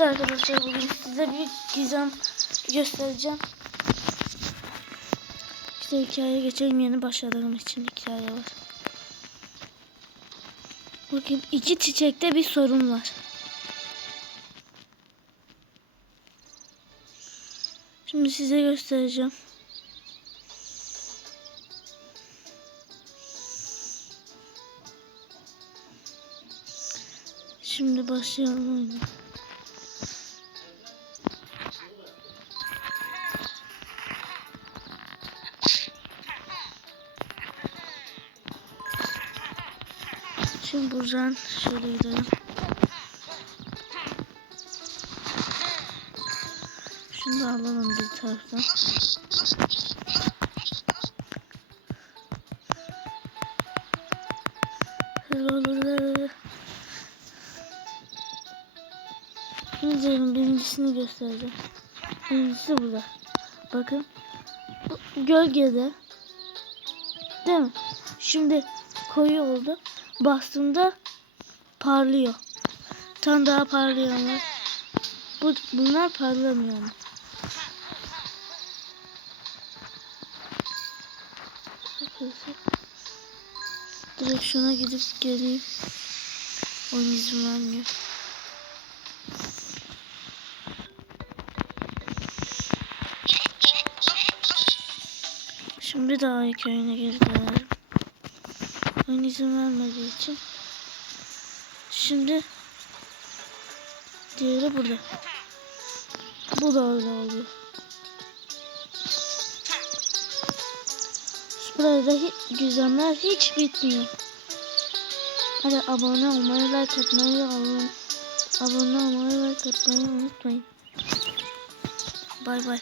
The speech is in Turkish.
Evet arkadaşlar bugün size bir gizem göstereceğim. İşte hikaye geçelim yeni başladığım için hikaye var. Bakın iki çiçekte bir sorun var. Şimdi size göstereceğim. Şimdi başlayalım oyuna. Şimdi buradan şöyle gidelim. Şunu da alalım bir taraftan. Şimdi birincisini göstereceğim. Birincisi burada. Bakın. Bu gölgede. Değil mi? Şimdi koyu oldu. Bastığımda parlıyor. Tam daha parlıyor ama. Bu, bunlar parlamıyor. Arkadaşlar. Direkt şuna gidip geleyim. Oyun izin vermiyor. Şimdi daha iyi köyüne geri Oyun izin vermediği için. Şimdi diğeri burada. Bu da öyle oluyor. Hiç, güzemler hiç bitmiyor. Hadi abone olmayı, like atmayı, abone olmayı, like atmayı unutmayın. Bay bay.